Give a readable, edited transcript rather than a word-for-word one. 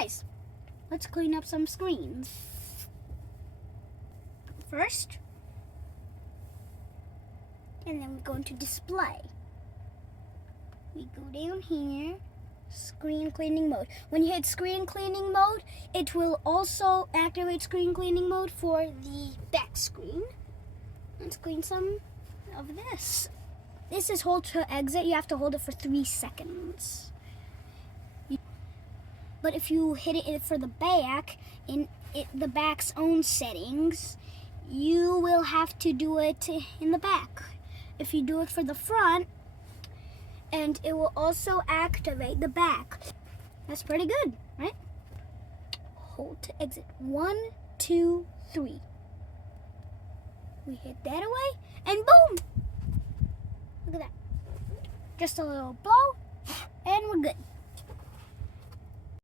guys, let's clean up some screens. First, and then we go into display. We go down here, screen cleaning mode. When you hit screen cleaning mode, it will also activate screen cleaning mode for the back screen. Let's clean some of this. This is hold to exit. You have to hold it for 3 seconds. But if you hit it for the back, in the back's own settings, you will have to do it in the back. If you do it for the front, and it will also activate the back. That's pretty good, right? Hold to exit. 1, 2, 3. We hit that away, and boom! Look at that. Just a little blow, and we're good.